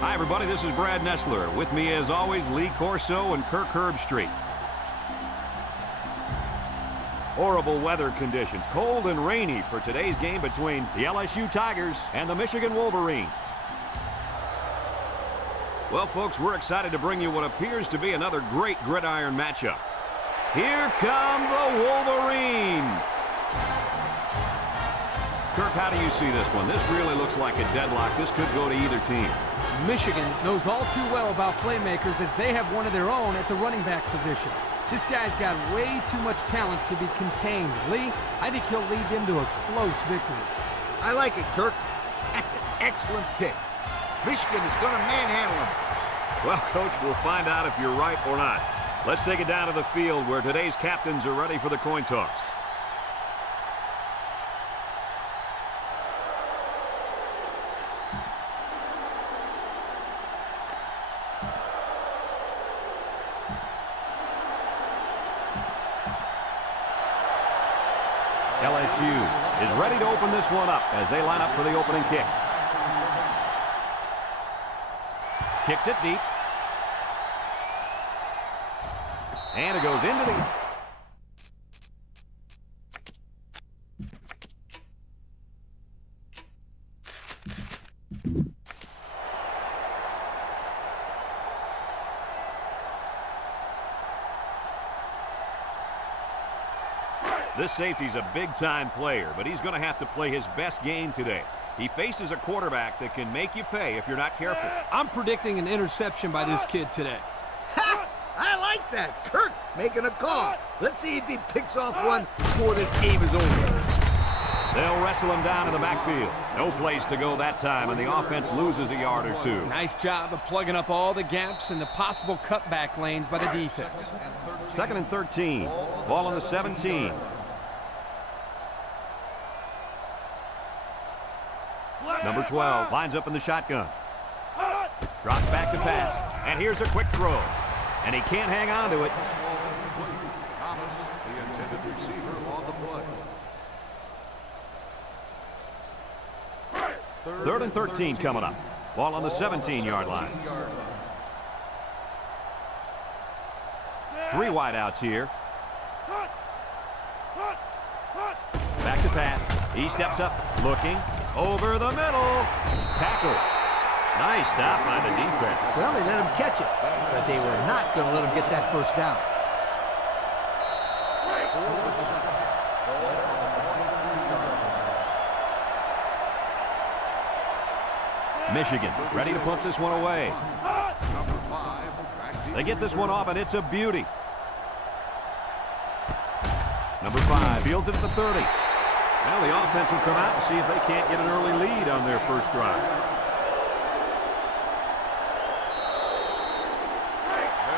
Hi, everybody. This is Brad Nessler. With me, as always, Lee Corso and Kirk Herbstreit. Horrible weather conditions, cold and rainy for today's game between the LSU Tigers and the Michigan Wolverines. Well, folks, we're excited to bring you what appears to be another great gridiron matchup. Here come the Wolverines. Kirk, how do you see this one? This really looks like a deadlock. This could go to either team. Michigan knows all too well about playmakers as they have one of their own at the running back position. This guy's got way too much talent to be contained. Lee, I think he'll lead them to a close victory. I like it, Kirk. That's an excellent pick. Michigan is going to manhandle him. Well, Coach, we'll find out if you're right or not. Let's take it down to the field where today's captains are ready for the coin toss. LSU is ready to open this one up as they line up for the opening kick. Kicks it deep. And it goes into the... This safety's a big-time player, but he's going to have to play his best game today. He faces a quarterback that can make you pay if you're not careful. I'm predicting an interception by this kid today. Ha! I like that. Kirk making a call. Let's see if he picks off one before this game is over. They'll wrestle him down in the backfield. No place to go that time, and the offense loses a yard or two. Nice job of plugging up all the gaps and the possible cutback lanes by the defense. 2nd and 13. Ball on the 17. Number 12 lines up in the shotgun. Drops back to pass. And here's a quick throw. And he can't hang on to it. Thomas, the intended receiver on the play. 3rd and 13 coming up. Ball on the 17-yard line. 3 wideouts here. Back to pass. He steps up, looking. Over the middle. Tackle. Nice stop by the defense. Well, they let him catch it, but they were not going to let him get that first down. Michigan ready to punt this one away. They get this one off, and it's a beauty. Number 5 fields it at the 30. Well, the offense will come out and see if they can't get an early lead on their first drive.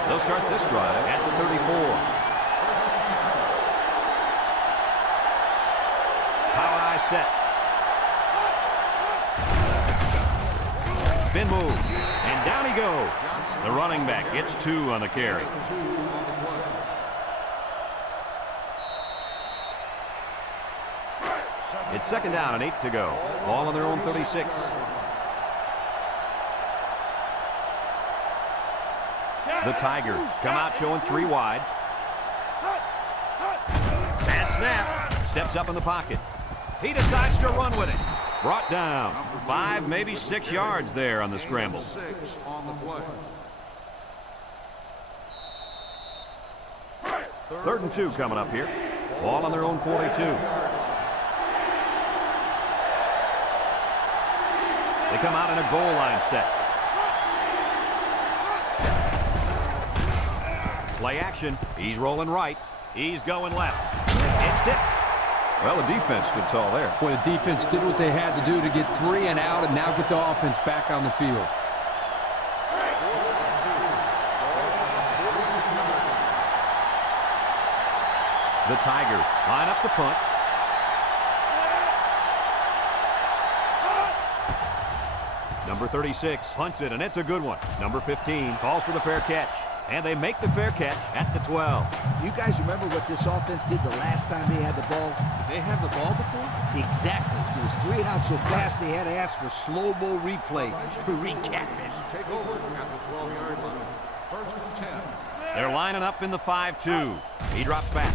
They'll start this drive at the 34. Power eye set. Spin move. And down he goes. The running back gets 2 on the carry. It's 2nd down and 8 to go. Ball on their own 36. The Tigers come out showing 3 wide. Bad snap. Steps up in the pocket. He decides to run with it. Brought down. 5, maybe 6 yards there on the scramble. 6 on the play. 3rd and 2 coming up here. Ball on their own 42. They come out in a goal line set. Play action. He's rolling right. He's going left. It's tipped. Well, the defense stood tall there. Boy, the defense did what they had to do to get 3 and out and now get the offense back on the field. The Tigers line up the punt. Number 36 punts it, and it's a good one. Number 15 calls for the fair catch. And they make the fair catch at the 12. You guys remember what this offense did the last time they had the ball? Did they have the ball before? Exactly. It was 3 and out so fast they had to ask for slow-mo replay to recap it. Take over at the 12-yard line. First and 10. They're lining up in the 5-2. He drops back.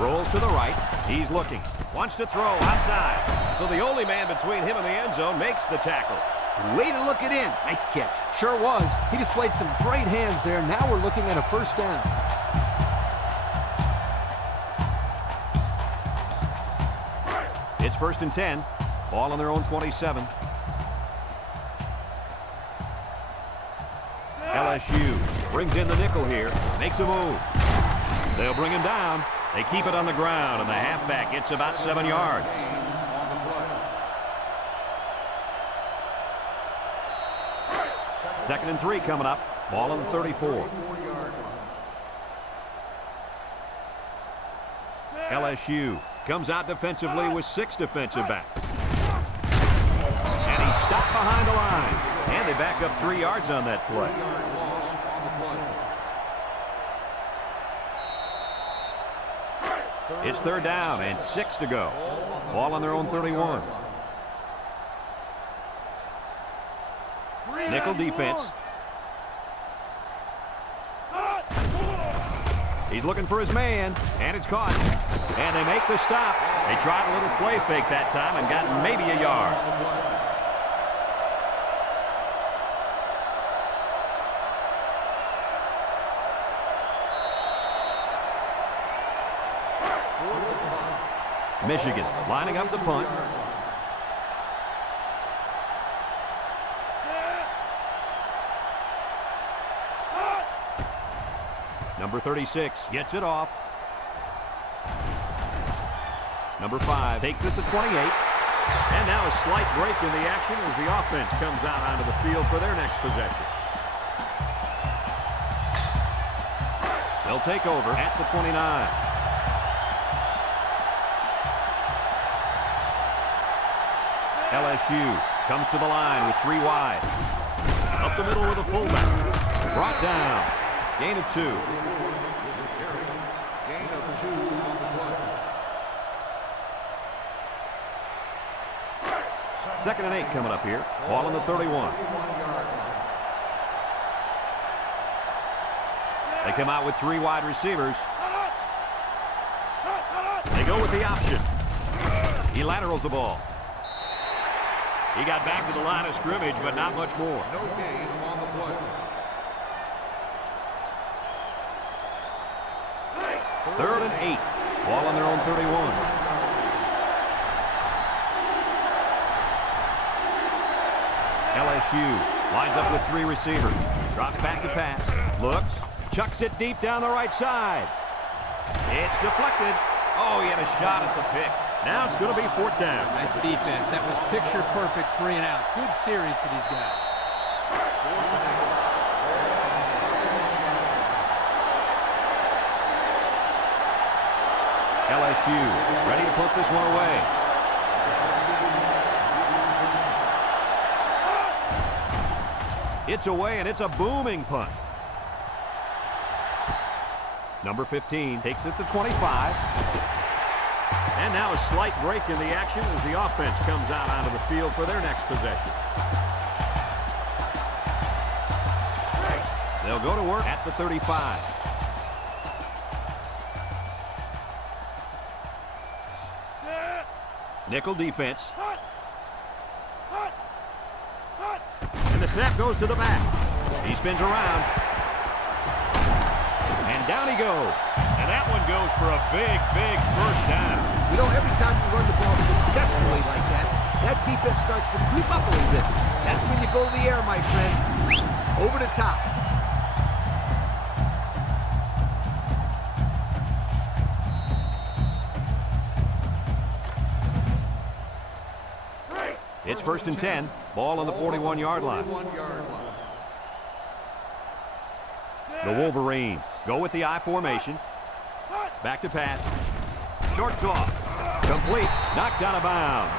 Rolls to the right. He's looking. Wants to throw outside. So the only man between him and the end zone makes the tackle. Way to look it in. Nice catch. Sure was. He displayed some great hands there. Now we're looking at a first down. It's first and 10. Ball on their own 27. LSU brings in the nickel here. Makes a move. They'll bring him down. They keep it on the ground, and the halfback gets about 7 yards. Second and 3 coming up. Ball on the 34. LSU comes out defensively with 6 defensive backs. And he's stopped behind the line. And they back up 3 yards on that play. It's third down and 6 to go. Ball on their own 31. Nickel defense. He's looking for his man, and it's caught. And they make the stop. They tried a little play fake that time and got maybe a yard. Michigan lining up the punt. Number 36 gets it off. Number 5 takes it to 28. And now a slight break in the action as the offense comes out onto the field for their next possession. They'll take over at the 29. LSU comes to the line with 3 wide. Up the middle with a fullback. Brought down. Gain of 2. Gain of 2 on the play. Second and 8 coming up here. Ball on the 31. They come out with 3 wide receivers. They go with the option. He laterals the ball. He got back to the line of scrimmage, but not much more. No gain on the play. Third and 8. Ball on their own 31. LSU lines up with 3 receivers. Drops back to pass. Looks. Chucks it deep down the right side. It's deflected. Oh, he had a shot at the pick. Now it's going to be 4th down. Nice defense. That was picture perfect 3 and out. Good series for these guys. LSU ready to put this one away. It's away, and it's a booming punt. Number 15 takes it to 25. And now a slight break in the action as the offense comes out onto the field for their next possession. They'll go to work at the 35. Nickel defense. And the snap goes to the back. He spins around. And down he goes. And that one goes for a big, big first down. You know, every time you run the ball successfully like that, that defense starts to creep up a little bit. That's when you go to the air, my friend. Over the top. It's first and 10. Ball on the 41-yard line. The Wolverines go with the I formation. Back to pass. Short toss. Complete. Knocked out of bounds.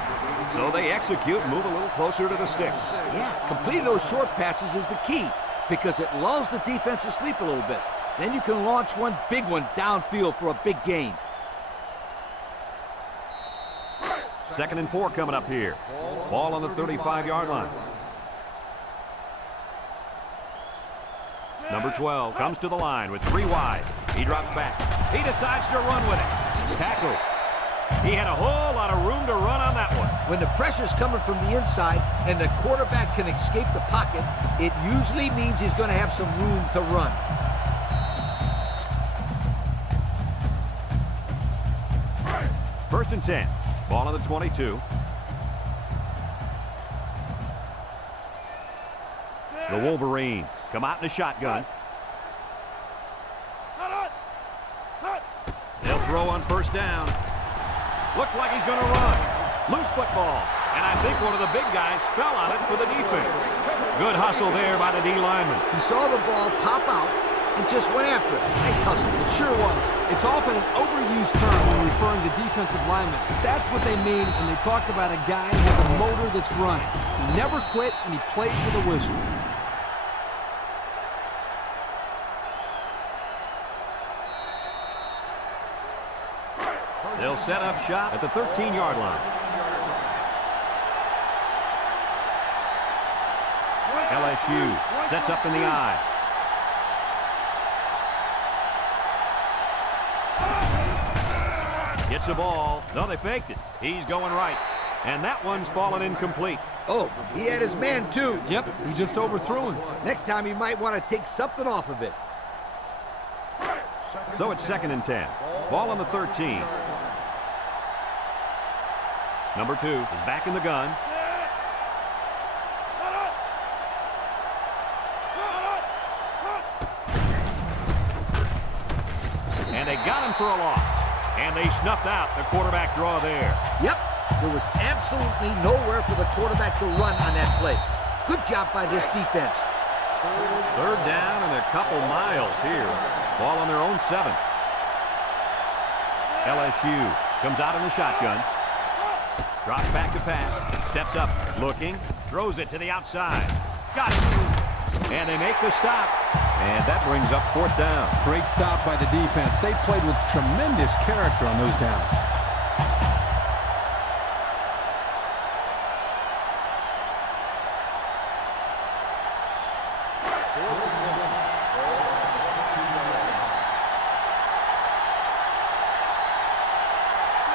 So they execute and move a little closer to the sticks. Yeah, completing those short passes is the key. because it lulls the defense to sleep a little bit. Then you can launch one big one downfield for a big gain. 2nd and 4 coming up here. Ball on the 35-yard line. Number 12 comes to the line with 3 wide. He drops back. He decides to run with it. Tackle. He had a whole lot of room to run on that one. When the pressure's coming from the inside and the quarterback can escape the pocket, it usually means he's going to have some room to run. First and 10. Ball on the 22. The Wolverines come out in a shotgun. They'll throw on first down. Looks like he's going to run. Loose football. And I think one of the big guys fell on it for the defense. Good hustle there by the D lineman. He saw the ball pop out and just went after it. Nice hustle. It sure was. It's often an overused term when referring to defensive linemen. That's what they mean when they talk about a guy who has a motor that's running. He never quit, and he played to the whistle. They'll set up shop at the 13-yard line. LSU sets up in the I. Gets the ball. No, they faked it. He's going right. And that one's fallen incomplete. Oh, he had his man too. Yep, he just overthrew him. Next time he might want to take something off of it. So it's 2nd and 10. Ball on the 13. Number 2 is back in the gun. And they got him for a loss. And they snuffed out the quarterback draw there. Yep, there was absolutely nowhere for the quarterback to run on that play. Good job by this defense. 3rd down and a couple miles here. Ball on their own 7. LSU comes out in the shotgun. Drops back to pass. Steps up, looking. Throws it to the outside. Got it. And they make the stop. And that brings up 4th down. Great stop by the defense. They played with tremendous character on those downs.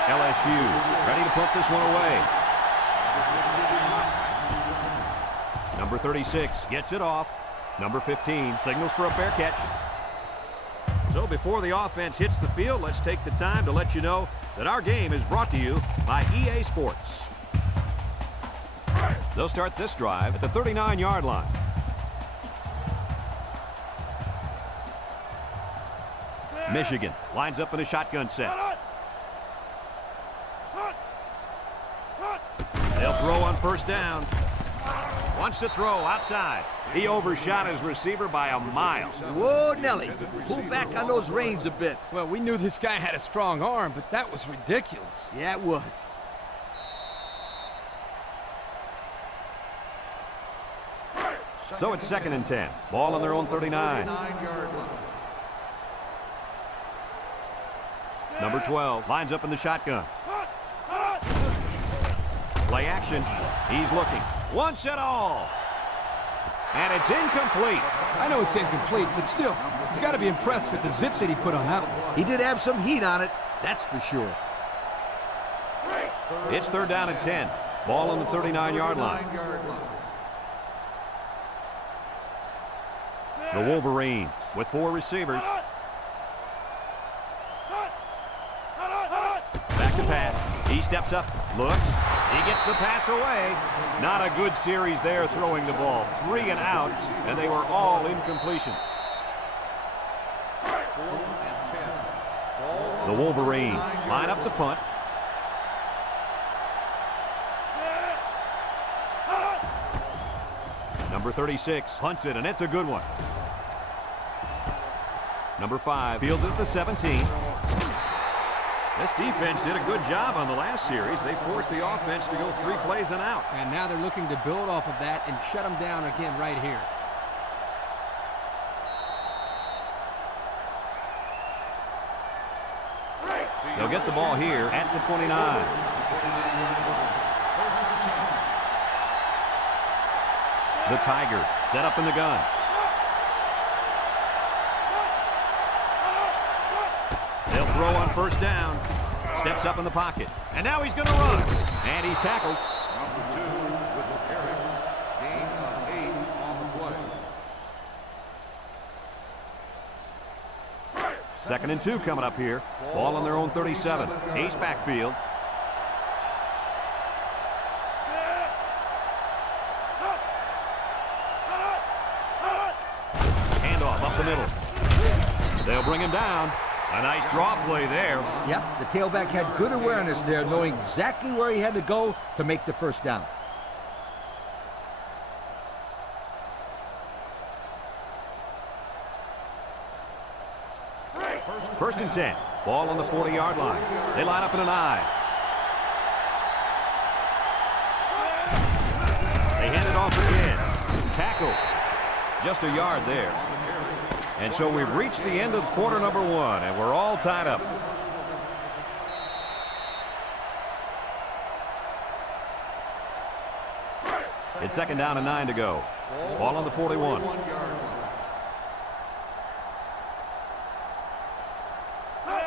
LSU ready to put this one away. Number 36 gets it off. Number 15 signals for a fair catch. So before the offense hits the field, let's take the time to let you know that our game is brought to you by EA Sports. They'll start this drive at the 39-yard line. Michigan lines up in a shotgun set. They'll throw on first down. Wants to throw outside. He overshot his receiver by a mile. Whoa, Nelly. Pull back on those reins a bit. Well, we knew this guy had a strong arm, but that was ridiculous. Yeah, it was. So it's 2nd and 10. Ball on their own 39. Number 12 lines up in the shotgun. Play action. He's looking. Once and all. And it's incomplete. I know it's incomplete, but still, you got to be impressed with the zip that he put on that one. He did have some heat on it, that's for sure. It's 3rd down and 10. Ball on the 39-yard line. The Wolverines with 4 receivers. Back to pass. He steps up, looks. He gets the pass away. Not a good series there throwing the ball. 3 and out, and they were all incompletions. The Wolverines line up the punt. Number 36 punts it, and it's a good one. Number 5 fields it at the 17. This defense did a good job on the last series. They forced the offense to go 3 plays and out. And now they're looking to build off of that and shut them down again right here. They'll get the ball here at the 29. The Tiger set up in the gun. They'll throw on first down. Steps up in the pocket. And now he's going to run. And he's tackled. Number 2 with the carry. Gain of 8 on the play. 2nd and 2 coming up here. Ball on their own 37. Ace backfield. Handoff up the middle. They'll bring him down. A nice draw play there. Yep, the tailback had good awareness there, knowing exactly where he had to go to make the first down. First and 10. Ball on the 40-yard line. They line up in an I. They hand it off again. Tackle. Just a yard there. And so we've reached the end of quarter number 1, and we're all tied up. It's 2nd down and 9 to go. Ball on the 41.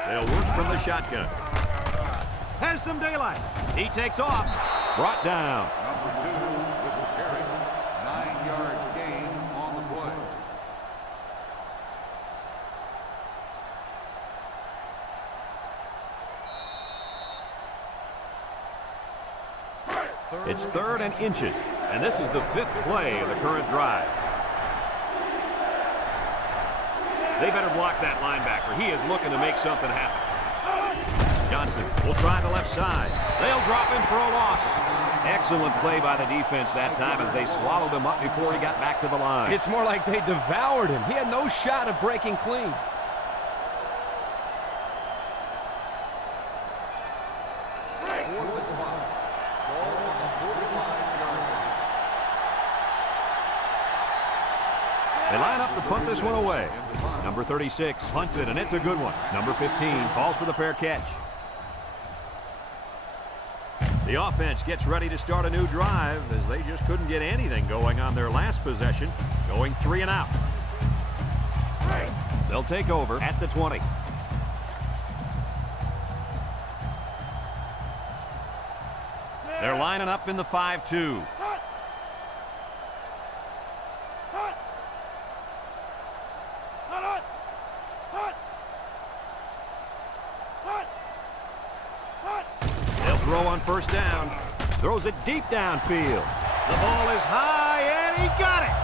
They'll work from the shotgun. Has some daylight. He takes off. Brought down. Number 2 with the carry. 9-yard gain on the play. It's 3rd and inches, and this is the 5th play of the current drive. They better block that linebacker. He is looking to make something happen. Johnson will try the left side. They'll drop him for a loss. Excellent play by the defense that time as they swallowed him up before he got back to the line. It's more like they devoured him. He had no shot of breaking clean. They line up to punt this one away. Number 36 punts it, and it's a good one. Number 15 calls for the fair catch. The offense gets ready to start a new drive as they just couldn't get anything going on their last possession, going 3 and out. They'll take over at the 20. They're lining up in the 5-2. They'll throw on first down. Throws it deep downfield. The ball is high, and he got it.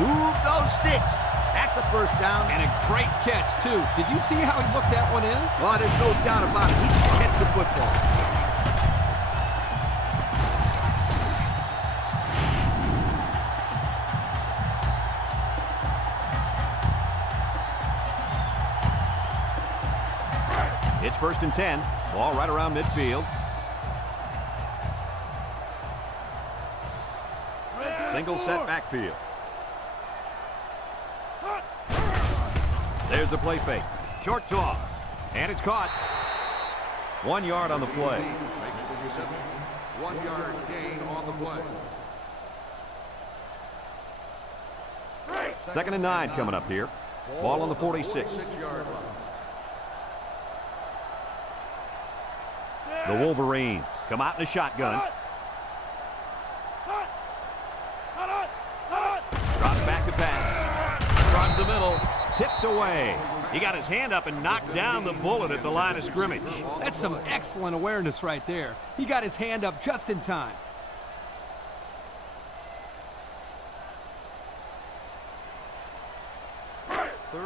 Move those sticks. That's a first down. And a great catch, too. Did you see how he looked that one in? Well, there's no doubt about it. He can catch the football. It's 1st and 10. Ball right around midfield. Single set backfield. There's a play fake. Short toss. And it's caught. 1 yard on the play. Makes the reception. 1-yard gain on the play. 2nd and 9 coming up here. Ball on the 46. 6-yard line. The Wolverines come out in a shotgun. Drops back to pass. Across the middle. Tipped away. He got his hand up and knocked down the bullet at the line of scrimmage. That's some excellent awareness right there. He got his hand up just in time.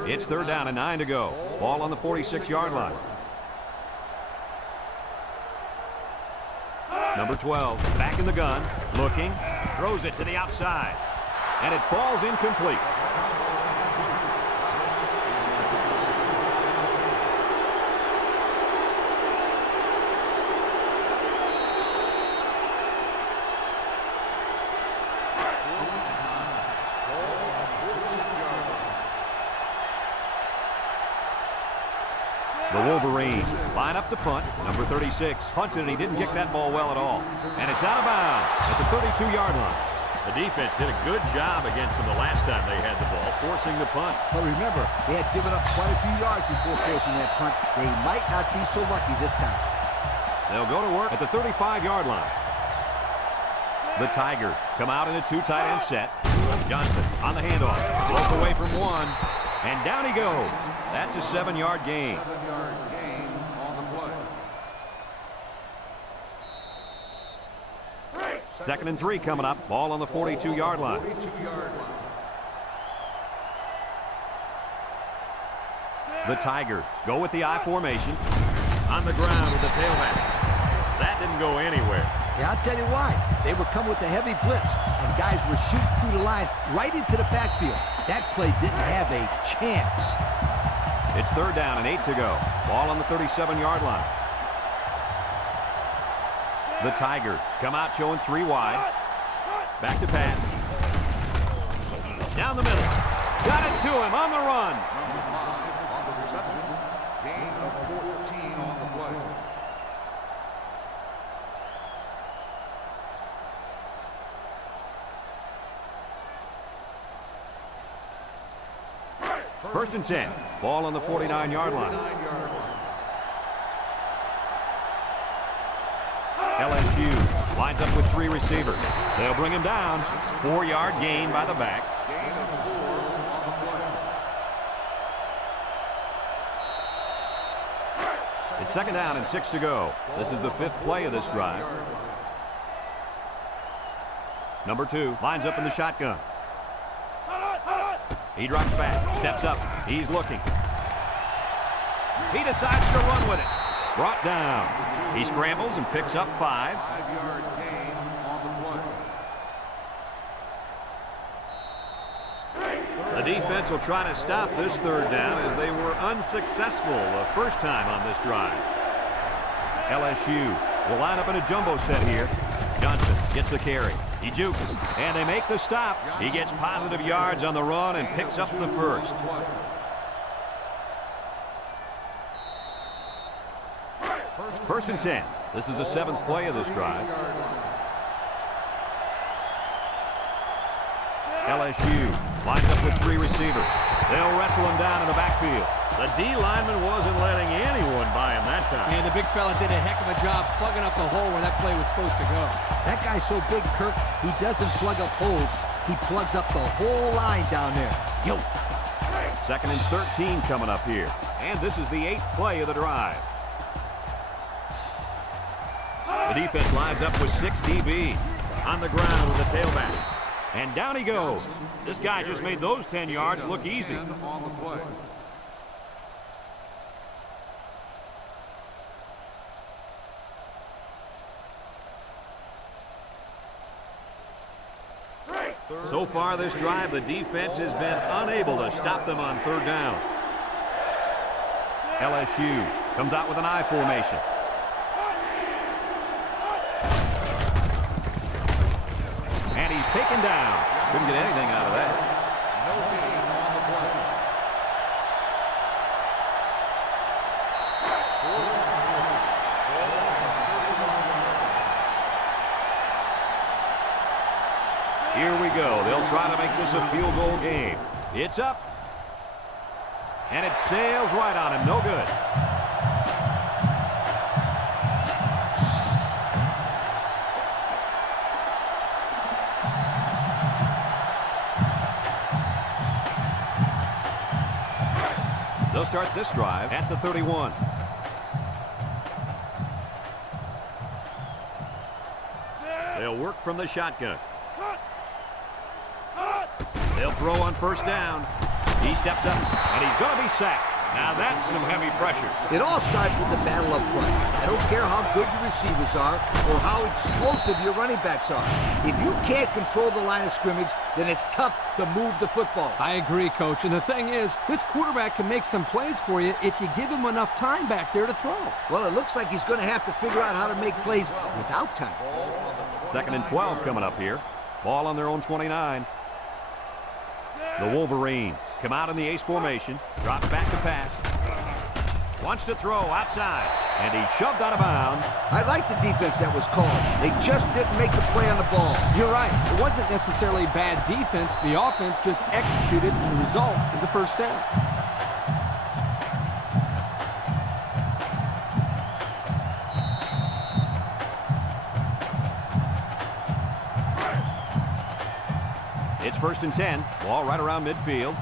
It's 3rd down and 9 to go. Ball on the 46-yard line. Number 12, back in the gun, looking, throws it to the outside, and it falls incomplete. The The Wolverines line up to punt. Number 36 punts it, and he didn't kick that ball well at all. And it's out of bounds at the 32-yard line. The defense did a good job against them the last time they had the ball, forcing the punt. But remember, they had given up quite a few yards before forcing that punt. They might not be so lucky this time. They'll go to work at the 35-yard line. The Tigers come out in a two tight end set. Johnson on the handoff. Broke away from one. And down he goes. That's a 7-yard gain. 7-yard gain on the play. 2nd and 3 coming up. Ball on the 42-yard line. 42-yard line. The Tigers go with the I formation. On the ground with the tailback. That didn't go anywhere. Yeah, I'll tell you why. They were coming with a heavy blitz, and guys were shooting through the line right into the backfield. That play didn't have a chance. It's 3rd down and 8 to go. Ball on the 37-yard line. The Tigers come out showing 3 wide. Back to pass. Down the middle. Got it to him on the run. Number 5 on the reception. Gain of 14 on the play. First and 10. Ball on the 49-yard line. 9-yard line. LSU lines up with 3 receivers. They'll bring him down. 4-yard gain by the back. Gain of 4 on the play. It's 2nd down and 6 to go. This is the 5th play of this drive. Number 2 lines up in the shotgun. He drops back, steps up. He's looking. He decides to run with it. Brought down. He scrambles and picks up 5. 5-yard gain on the play. The defense will try to stop this 3rd down as they were unsuccessful the first time on this drive. LSU will line up in a jumbo set here. Johnson gets the carry. He jukes, and they make the stop. He gets positive yards on the run and picks up the first. First and 10. This is the 7th play of this drive. LSU lines up with 3 receivers. They'll wrestle him down in the backfield. The D lineman wasn't letting anyone by him that time. And the big fella did a heck of a job plugging up the hole where that play was supposed to go. That guy's so big, Kirk, he doesn't plug up holes. He plugs up the whole line down there. Yo. 2nd and 13 coming up here. And this is the 8th play of the drive. The defense lines up with 6 DB. On the ground with the tailback. And down he goes. This guy just made those 10 yards look easy. 10 on the play. So far this drive, the defense has been unable to stop them on 3rd down. LSU comes out with an I formation. And he's taken down. Couldn't get anything out of that. No gain on the play. Here we go. They'll try to make this a field goal game. It's up. And it sails right on him. No good. They'll start this drive at the 31. They'll work from the shotgun. They'll throw on 1st down. He steps up, and he's going to be sacked. Now that's some heavy pressure. It all starts with the battle up front. I don't care how good your receivers are or how explosive your running backs are. If you can't control the line of scrimmage, then it's tough to move the football. I agree, Coach. And the thing is, this quarterback can make some plays for you if you give him enough time back there to throw. Well, it looks like he's going to have to figure out how to make plays without time. 2nd and 12 coming up here. Ball on their own 29. The Wolverines come out in the ace formation. Drops back to pass. Wants to throw outside. And he's shoved out of bounds. I like the defense that was called. They just didn't make the play on the ball. You're right. It wasn't necessarily bad defense. The offense just executed, and the result is a first down. It's 1st and 10. Ball right around midfield.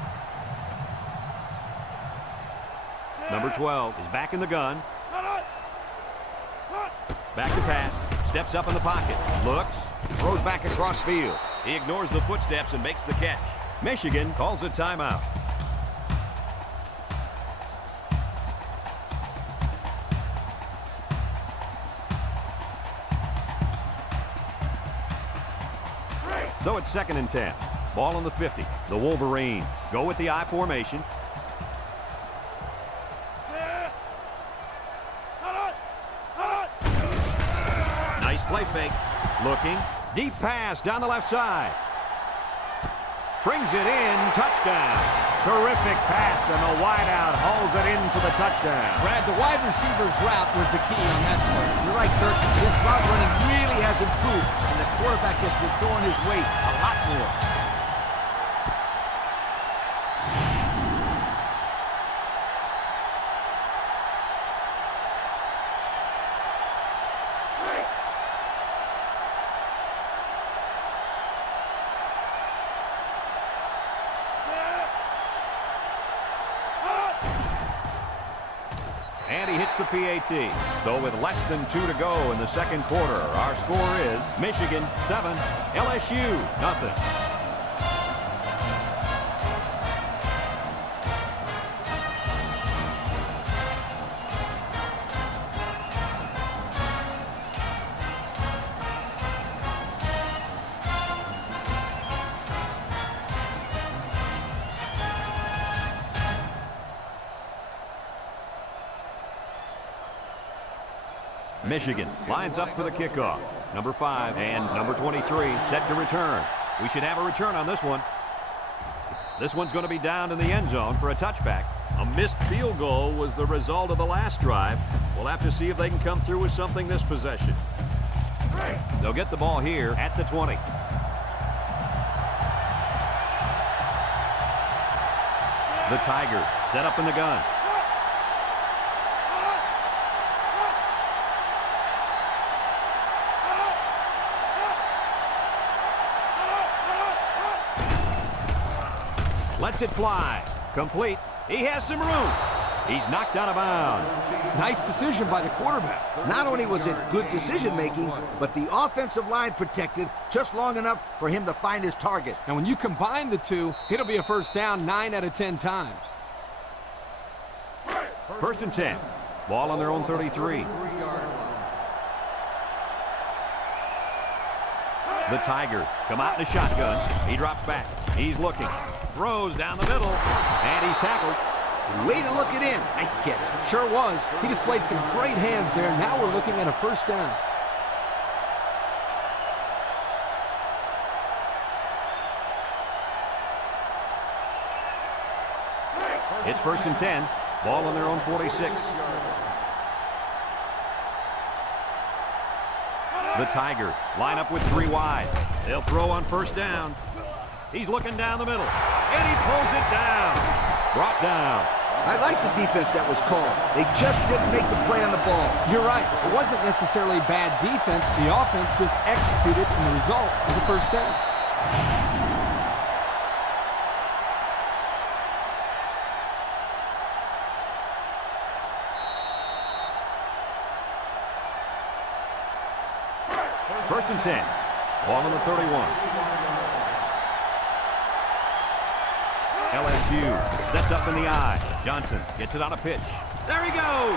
Number 12 is back in the gun. Back to pass. Steps up in the pocket. Looks. Throws back across field. He ignores the footsteps and makes the catch. Michigan calls a timeout. So it's 2nd and 10. Ball on the 50. The Wolverines go with the I formation. Nice play fake. Looking. Deep pass down the left side. Brings it in. Touchdown. Terrific pass, and the wideout hauls it in for the touchdown. Brad, the wide receiver's route was the key on that play. You're right, Kirk. His route running really has improved, and the quarterback has been throwing his weight a lot more. And he hits the PAT. So with less than 2 to go in the second quarter, our score is Michigan 7, LSU nothing. Michigan lines up for the kickoff. Number 5 and number 23 set to return. We should have a return on this one. This one's going to be down in the end zone for a touchback. A missed field goal was the result of the last drive. We'll have to see if they can come through with something this possession. They'll get the ball here at the 20. The Tigers set up in the gun. Lets it fly. Complete. He has some room. He's knocked out of bounds. Nice decision by the quarterback. Not only was it good decision-making, but the offensive line protected just long enough for him to find his target. And when you combine the two, it'll be a first down 9 out of 10 times. 1st and 10. Ball on their own 33. The Tigers come out in a shotgun. He drops back. He's looking. Throws down the middle. And he's tackled. Way to look it in. Nice catch. Sure was. He displayed some great hands there. Now we're looking at a first down. It's 1st and 10. Ball on their own 46. The Tigers line up with 3 wide. They'll throw on first down. He's looking down the middle. And he pulls it down. Brought down. I like the defense that was called. They just didn't make the play on the ball. You're right. It wasn't necessarily bad defense. The offense just executed, and the result is a first down. First and 10. Ball on the 31. LSU sets up in the I. Johnson gets it on a pitch. There he goes.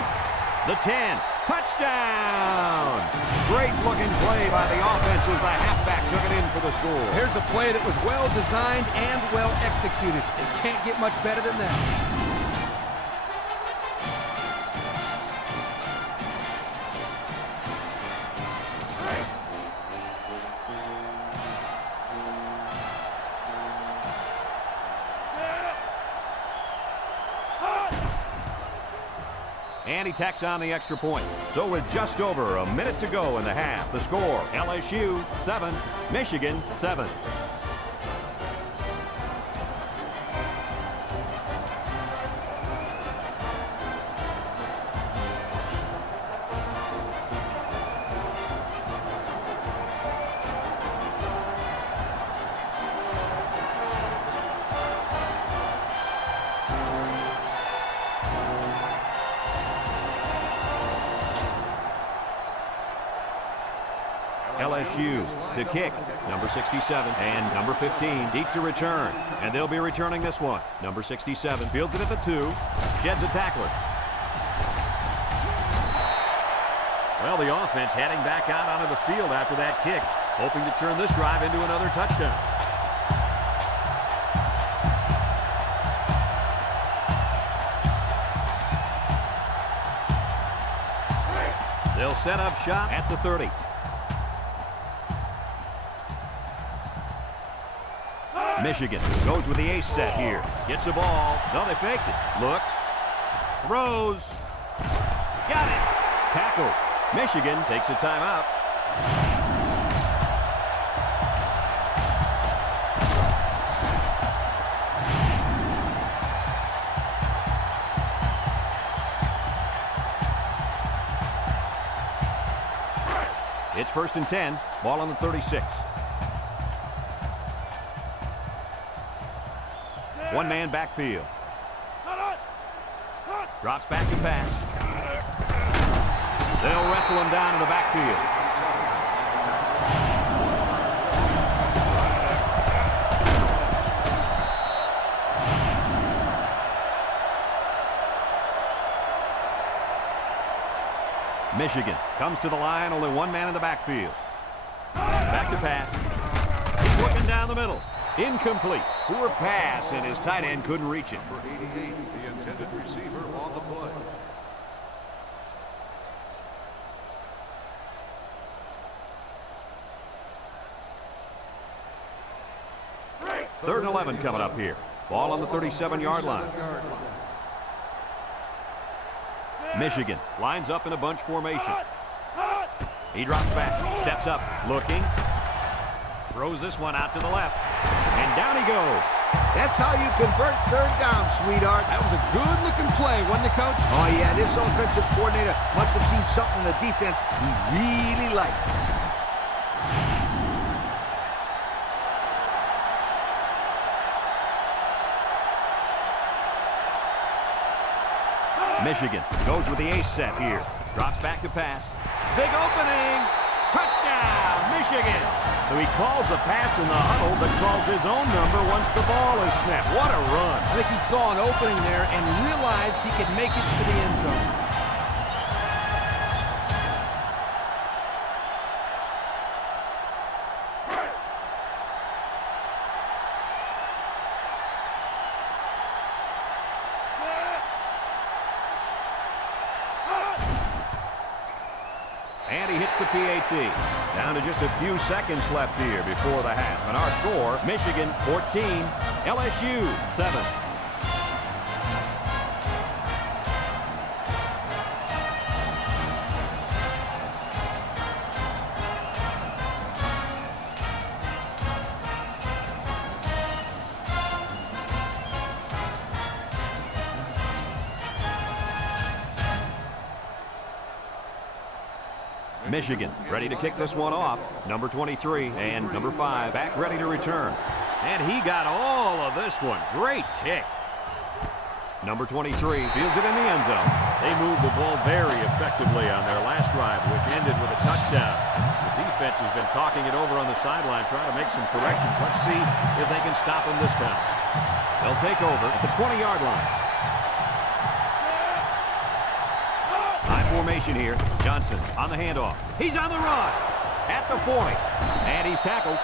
The 10. Touchdown. Great looking play by the offense as the halfback took it in for the score. Here's a play that was well designed and well executed. It can't get much better than that. And he tacks on the extra point. So with just over a minute to go in the half, the score, LSU 7, Michigan 7. LSU to kick, number 67, and number 15 deep to return. And they'll be returning this one. Number 67 fields it at the 2, sheds a tackler. Well, the offense heading back out onto the field after that kick, hoping to turn this drive into another touchdown. They'll set up shop at the 30. Michigan goes with the ace set here. Gets the ball. No, they faked it. Looks. Throws. Got it. Tackle. Michigan takes a timeout. It's 1st and 10. Ball on the 36. One-man backfield. Drops back to pass. They'll wrestle him down in the backfield. Michigan comes to the line, only one man in the backfield. Back to pass. He's looking down the middle. Incomplete. Poor pass, and his tight end couldn't reach it. For 88, the intended receiver on the play. Third and 11 coming up here. Ball on the 37-yard line. Michigan lines up in a bunch formation. He drops back, steps up, looking. Throws this one out to the left. And down he goes. That's how you convert third down, sweetheart. That was a good-looking play, wasn't it, Coach? Oh, yeah, this offensive coordinator must have seen something in the defense he really liked. Michigan goes with the ace set here. Drops back to pass. Big opening. Touchdown, Michigan. So he calls the pass in the huddle, but calls his own number once the ball is snapped. What a run. I think he saw an opening there and realized he could make it to the end zone. And he hits the PAT. Down to just a few seconds left here before the half. And our score, Michigan 14, LSU 7. Michigan ready to kick this one off. Number 23 and number 5 back ready to return. And he got all of this one. Great kick. Number 23 fields it in the end zone. They moved the ball very effectively on their last drive, which ended with a touchdown. The defense has been talking it over on the sideline, trying to make some corrections. Let's see if they can stop them this time. They'll take over at the 20-yard line. Formation here. Johnson on the handoff. He's on the run at the 40. And he's tackled.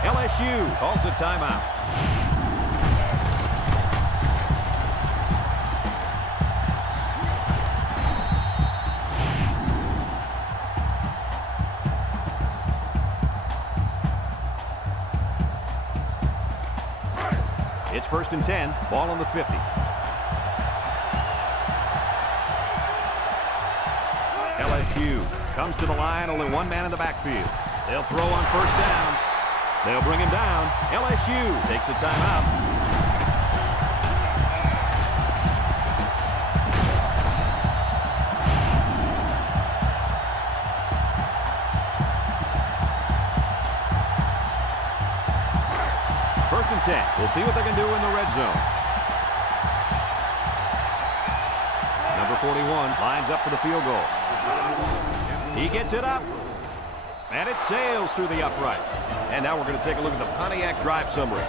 LSU calls a timeout. It's 1st and 10. Ball on the 50. LSU comes to the line, only one man in the backfield. They'll throw on first down. They'll bring him down. LSU takes a timeout. First and 10. We'll see what they can do in the red zone. Number 41 lines up for the field goal. He gets it up. And it sails through the uprights. And now we're going to take a look at the Pontiac drive summary.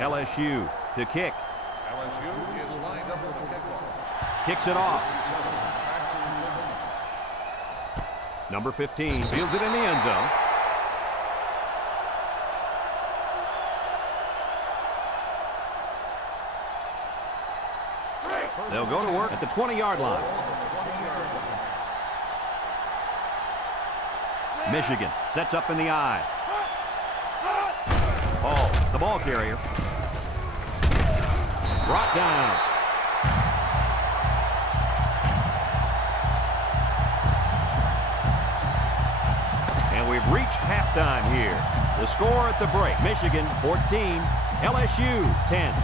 LSU to kick. LSU is lined up with the kickoff. Kicks it off. Number 15 fields it in the end zone. They'll go to work at the 20-yard line. Michigan sets up in the I. Ball, the ball carrier. Brought down. And we've reached halftime here. The score at the break, Michigan 14, LSU 10.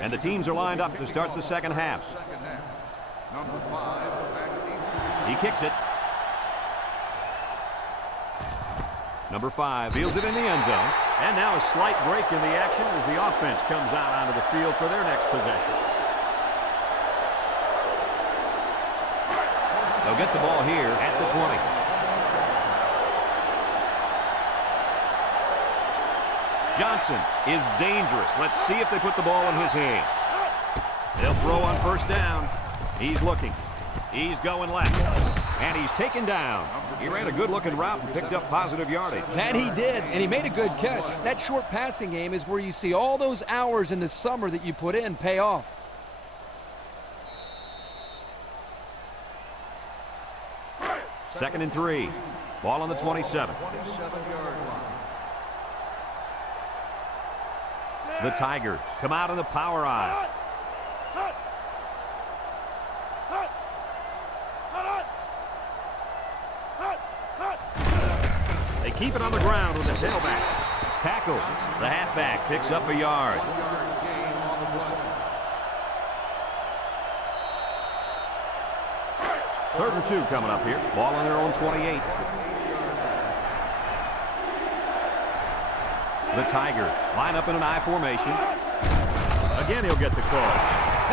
And the teams are lined up to start the second half. Number 5 back into. He kicks it. Number 5 fields it in the end zone. And now a slight break in the action as the offense comes out onto the field for their next possession. They'll get the ball here at the 20. Johnson is dangerous. Let's see if they put the ball in his hands. They'll throw on first down. He's looking. He's going left. And he's taken down. He ran a good-looking route and picked up positive yardage. That he did, and he made a good catch. That short passing game is where you see all those hours in the summer that you put in pay off. Second and 3. Ball on the 27. 27-yard line. The Tigers come out in the power I. They keep it on the ground with the tailback. Tackle. The halfback picks up a yard. 1-yard gain on the play. Third and 2 coming up here. Ball on their own 28. The Tigers line up in an I formation. Again, he'll get the call.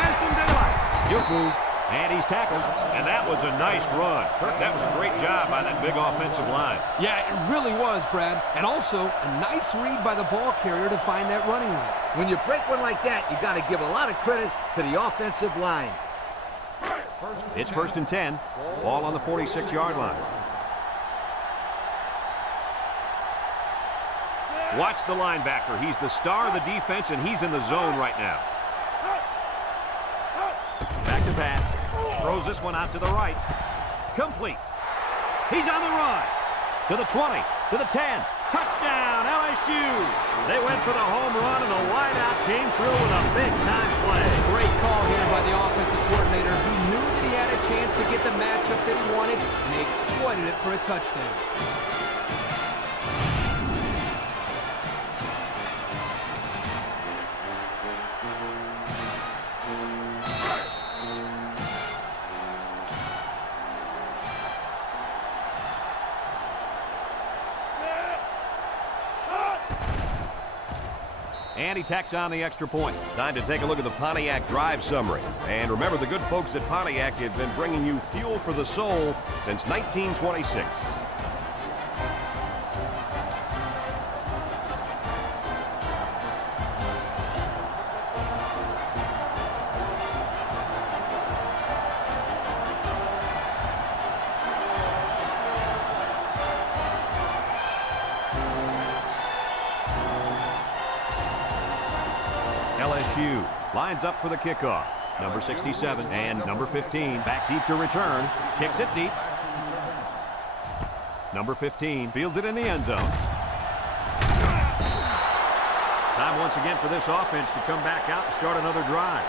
Has some daylight. Juke move. And he's tackled. And that was a nice run. Kirk, that was a great job by that big offensive line. Yeah, it really was, Brad. And also, a nice read by the ball carrier to find that running lane. When you break one like that, you got to give a lot of credit to the offensive line. It's first and 10. Ball on the 46-yard line. Watch the linebacker. He's the star of the defense, and he's in the zone right now. Back to bat. Throws this one out to the right. Complete. He's on the run. To the 20. To the 10. Touchdown, LSU. They went for the home run, and the wideout came through with a big-time play. Great call here by the offensive coordinator, who knew that he had a chance to get the matchup that he wanted, and they exploited it for a touchdown. And he tacks on the extra point. Time to take a look at the Pontiac drive summary. And remember, the good folks at Pontiac have been bringing you fuel for the soul since 1926. LSU lines up for the kickoff. Number 67 and number 15 back deep to return. Kicks it deep. Number 15 fields it in the end zone. Time once again for this offense to come back out and start another drive.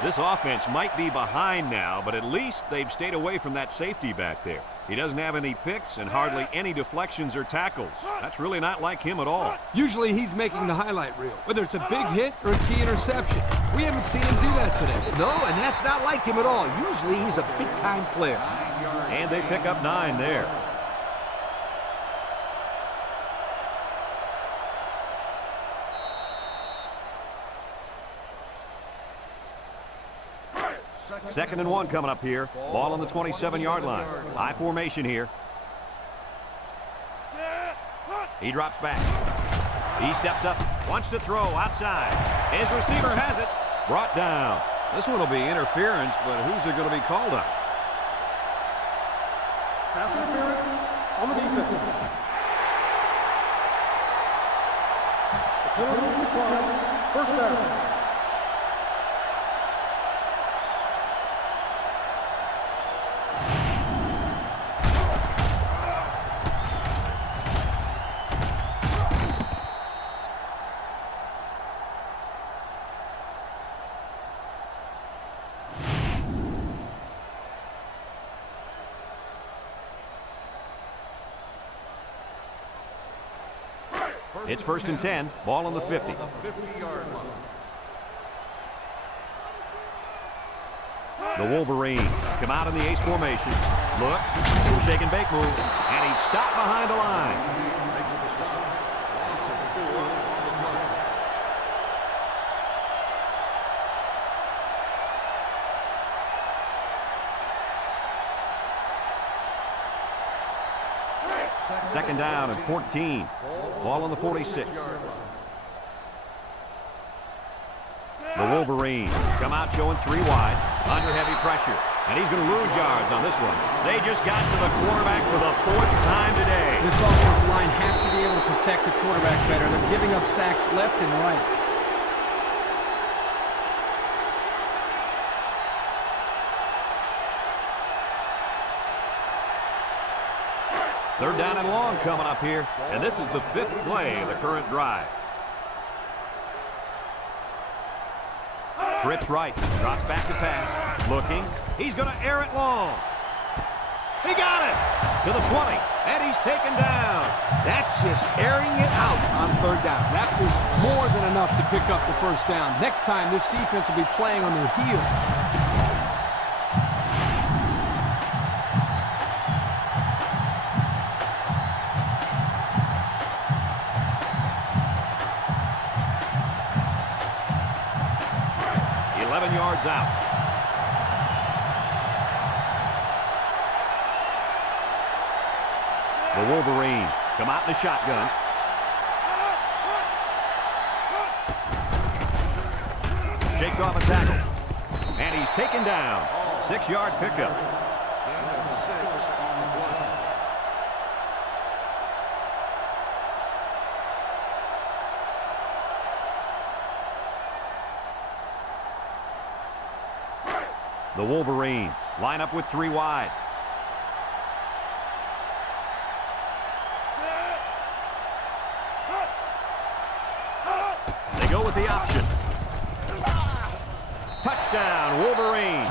This offense might be behind now, but at least they've stayed away from that safety back there. He doesn't have any picks and hardly any deflections or tackles. That's really not like him at all. Usually he's making the highlight reel, whether it's a big hit or a key interception. We haven't seen him do that today. No, and that's not like him at all. Usually he's a big-time player. And they pick up 9 there. Second and 1 coming up here. Ball on the 27-yard line. High formation here. He drops back. He steps up, wants to throw outside. His receiver has it. Brought down. This one will be interference, but who's it going to be called on? Pass interference on the defense. The penalty is declined. First down. It's first and 10. Ball on the 50. The Wolverine come out in the ace formation. Looks, shake and bake move, and he's stopped behind the line. Second down and 14. Ball on the 46. The Wolverine come out showing 3 wide, under heavy pressure. And he's going to lose yards on this one. They just got to the quarterback for the 4th time today. This offensive line has to be able to protect the quarterback better. They're giving up sacks left and right. Third down and long coming up here, and this is the 5th play of the current drive. Trips right, drops back to pass, looking. He's going to air it long. He got it to the 20, and he's taken down. That's just airing it out on third down. That was more than enough to pick up the first down. Next time, this defense will be playing on their heels. 11 yards out. The Wolverine come out in the shotgun. Shakes off a tackle. And he's taken down. 6-yard pickup. The Wolverines line up with 3 wide. They go with the option. Touchdown, Wolverine.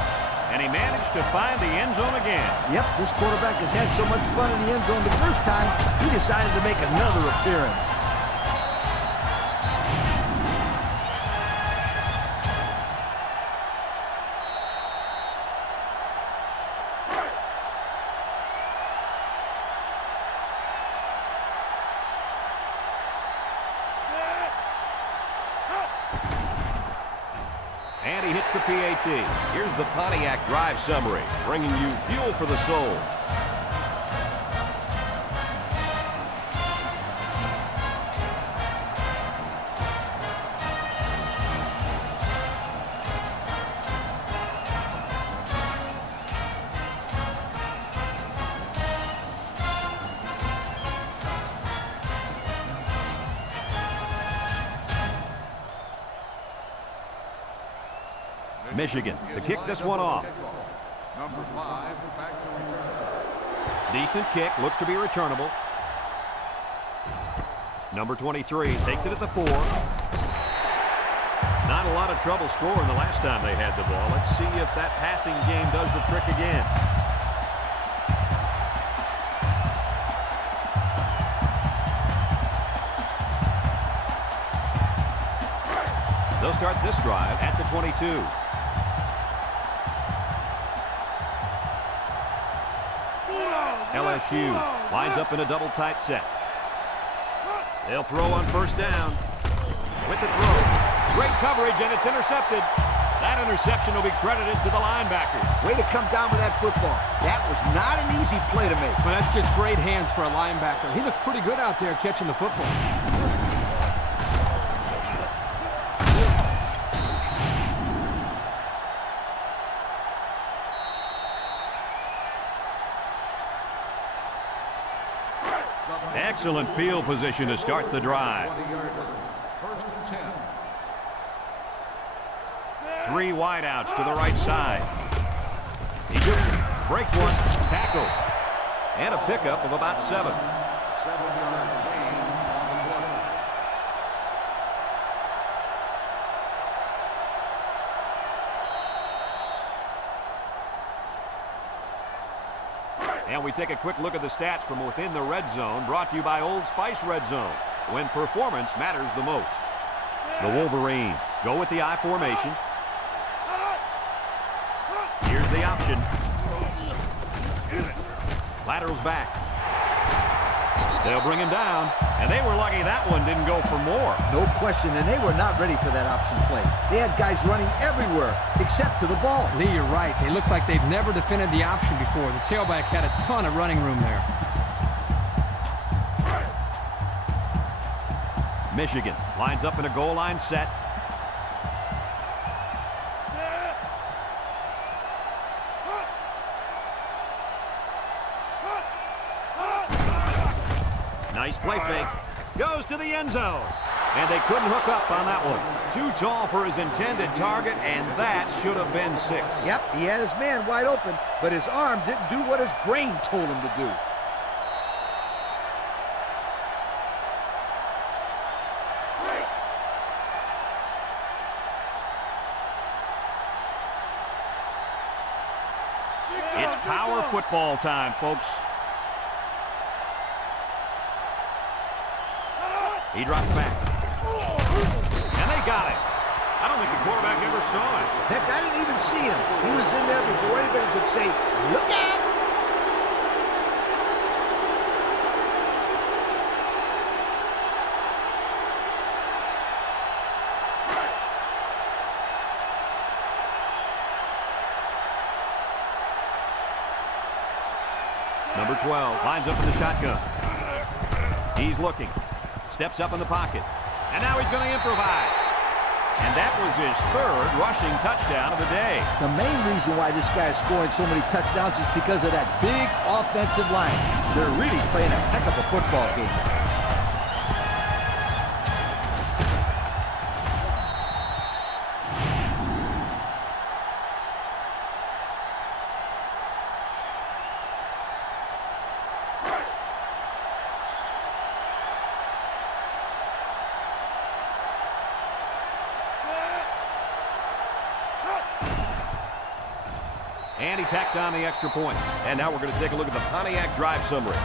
And he managed to find the end zone again. Yep, this quarterback has had so much fun in the end zone the first time, he decided to make another appearance. gets the PAT. Here's the Pontiac drive summary, bringing you fuel for the soul. Michigan to kick this one off. Number 5 back to return. Decent kick, looks to be returnable. Number 23 takes it at the 4. Not a lot of trouble scoring the last time they had the ball. Let's see if that passing game does the trick again. They'll start this drive at the 22. LSU lines up in a double tight set. They'll throw on first down. With the throw. Great coverage, and it's intercepted. That interception will be credited to the linebacker. Way to come down with that football. That was not an easy play to make. But that's just great hands for a linebacker. He looks pretty good out there catching the football. Excellent field position to start the drive. 20-yard line. First and 10. 3 wideouts to the right side. He just breaks one. Tackle. And a pickup of about 7. 7-yard gain on the play. And we take a quick look at the stats from within the red zone, brought to you by Old Spice Red Zone, when performance matters the most. The Wolverines go with the I formation. Here's the option. Laterals back. They'll bring him down, and they were lucky that one didn't go for more. No question, and they were not ready for that option play. They had guys running everywhere except to the ball. Lee, you're right. They look like they've never defended the option before. The tailback had a ton of running room there. Michigan lines up in a goal line set. Nice play fake. Goes to the end zone. And they couldn't hook up on that one. Too tall for his intended target, and that should have been 6. Yep, he had his man wide open, but his arm didn't do what his brain told him to do. It's power football time, folks. He drops back. And they got it. I don't think the quarterback ever saw it. Heck, I didn't even see him. He was in there before anybody could say, look out! Number 12 lines up in the shotgun. He's looking. Steps up in the pocket. And now he's going to improvise. And that was his 3rd rushing touchdown of the day. The main reason why this guy is scoring so many touchdowns is because of that big offensive line. They're really playing a heck of a football game. And he tacks on the extra point. And now we're going to take a look at the Pontiac drive summary.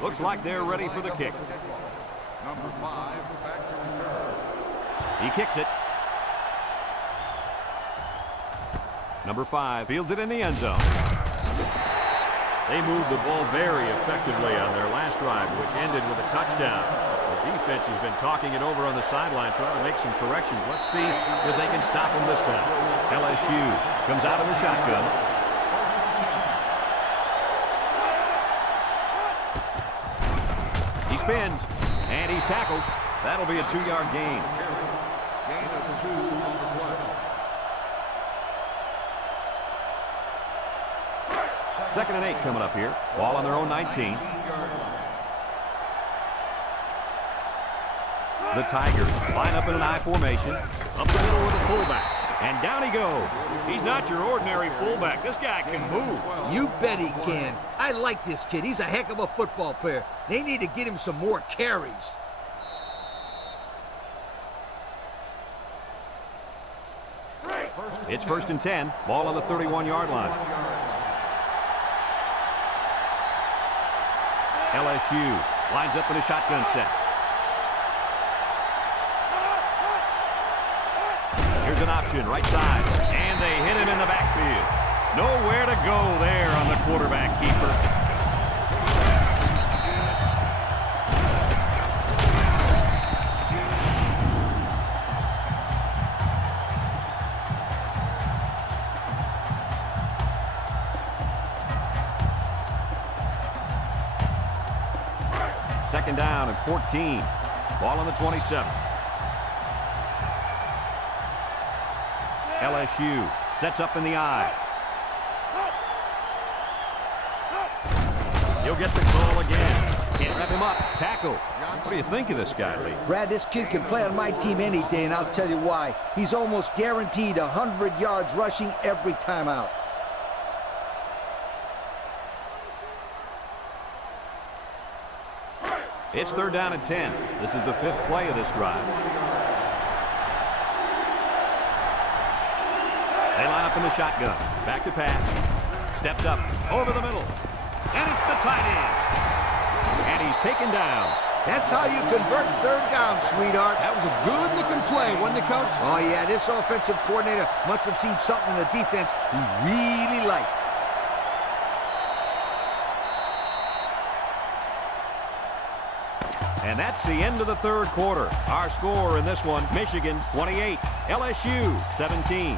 Looks like they're ready for the kick. Number 5, back to return. He kicks it. Number 5 fields it in the end zone. They moved the ball very effectively on their last drive, which ended with a touchdown. The defense has been talking it over on the sideline, trying to make some corrections. Let's see if they can stop them this time. LSU comes out of the shotgun. He spins, and he's tackled. That'll be a 2-yard gain. Gain of 2 on the play. Second and 8 coming up here. Ball on their own 19. The Tigers line up in an I formation. Up the middle with a fullback. And down he goes. He's not your ordinary fullback. This guy can move. You bet he can. I like this kid. He's a heck of a football player. They need to get him some more carries. It's 1st and 10. Ball on the 31-yard line. LSU lines up in a shotgun set. Here's an option, right side. And they hit him in the backfield. Nowhere to go there on the quarterback keeper. Second down and 14. Ball on the 27. LSU sets up in the I. He'll get the call again. Can't wrap him up. Tackle. What do you think of this guy, Lee? Brad, this kid can play on my team any day, and I'll tell you why. He's almost guaranteed 100 yards rushing every time out. It's 3rd down and 10. This is the 5th play of this drive. They line up in the shotgun. Back to pass. Steps up. Over the middle. And it's the tight end. And he's taken down. That's how you convert 3rd down, sweetheart. That was a good-looking play, wasn't it, Coach? Oh, yeah, this offensive coordinator must have seen something in the defense he really liked. And that's the end of the 3rd quarter. Our score in this one, Michigan 28, LSU 17.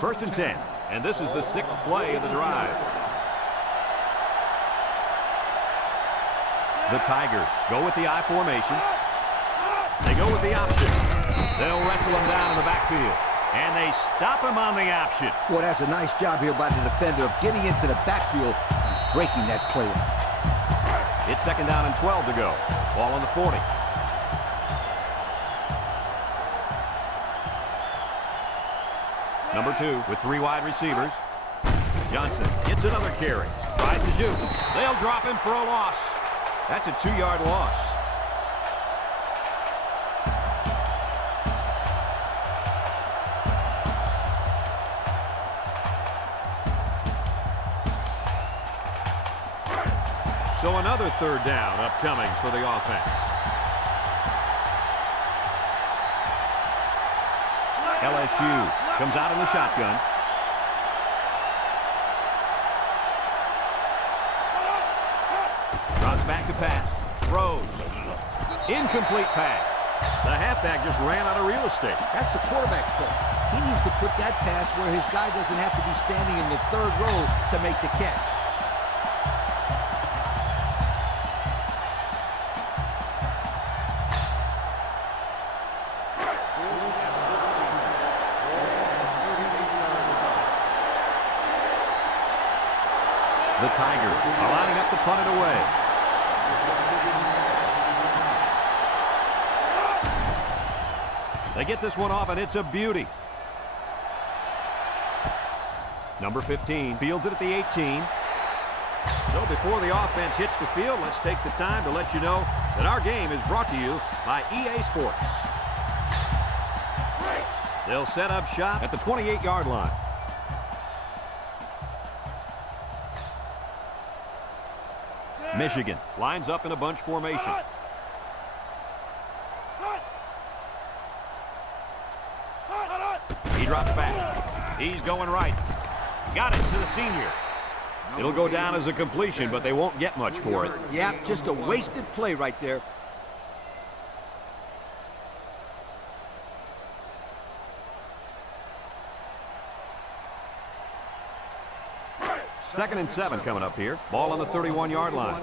First and 10, and this is the 6th play of the drive. The Tigers go with the I formation. They go with the option. They'll wrestle him down in the backfield. And they stop him on the option. Boy, that's a nice job here by the defender of getting into the backfield and breaking that play. It's 2nd down and 12 to go. Ball on the 40. Number 2 with 3 wide receivers. Johnson gets another carry. Tries to shoot. They'll drop him for a loss. That's a 2-yard loss. So another 3rd down upcoming for the offense. LSU comes out in the shotgun. Drops back to pass. Throws. Incomplete pass. The halfback just ran out of real estate. That's the quarterback's fault. He needs to put that pass where his guy doesn't have to be standing in the 3rd row to make the catch. The Tigers are lining up to punt it away. They get this one off, and it's a beauty. Number 15 fields it at the 18. So before the offense hits the field, let's take the time to let you know that our game is brought to you by EA Sports. They'll set up shop at the 28-yard line. Michigan lines up in a bunch formation. He drops back. He's going right. Got it to the senior. It'll go down as a completion, but they won't get much for it. Yeah, just a wasted play right there. Second and 7 coming up here. Ball on the 31-yard line.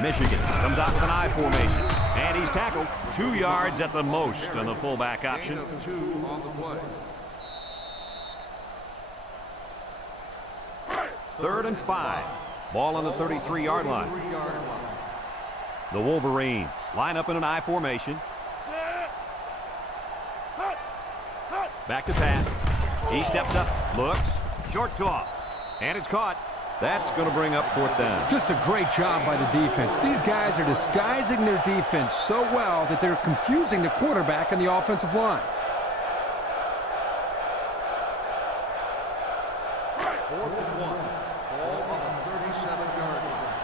Michigan comes out with an I formation. And he's tackled 2 yards at the most on the fullback option. Third and 5. Ball on the 33-yard line. The Wolverines line up in an I formation. Back to pass. He steps up, looks, short toss, and it's caught. That's going to bring up 4th down. Just a great job by the defense. These guys are disguising their defense so well that they're confusing the quarterback and the offensive line. 4th and 1. Ball on the 37-yard line.